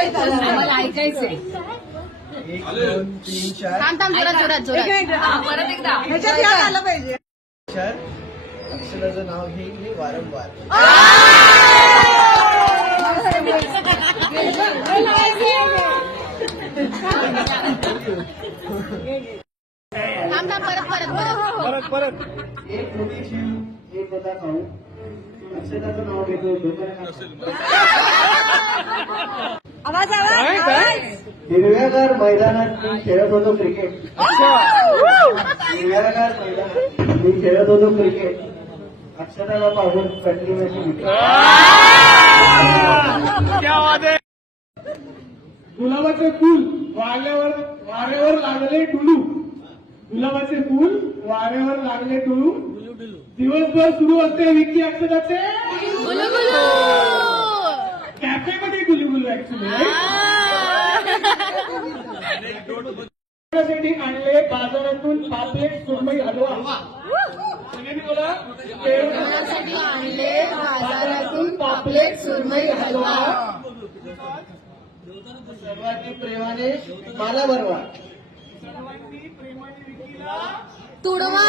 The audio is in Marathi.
आम्हाला ऐकायचंय. 1 2 3 4 थांब थांब जोरात जोरात जोरात परत एकदा ह्याच्यात याद आलं पाहिजे. अक्षराचं नाव घेईल वारंवार. थांब थांब परत परत परत एक मोठी शिव एक होता भाऊ. अक्षराचं नाव घेतो आवाज आवाज. हिरव्यागार मैदानात मी खेळत होतो क्रिकेट. हिरव्यागार मैदानात मी खेळत होतो क्रिकेट. अक्षराला पाहून कटली माझी विकेट. गुलाबाचे फूल वाऱ्यावर लागले डुलू. गुलाबाचे फूल वाऱ्यावर लागले डुलू. दिवसभर सुरू असते विकी अक्षराचे गुलुगुलू. कॅफेमध्ये गुलुगुलू ऍक्च्युली. साठी आणले बाजारातून पापलेट सुरमई हलवा. सगळ्यांनी बोला. जेवणासाठी आणले बाजारातून पापलेट सुरमई हलवा. सर्वांनी प्रेमाने मला बरवा. सर्वांनी प्रेमाने विकीला तुडवा.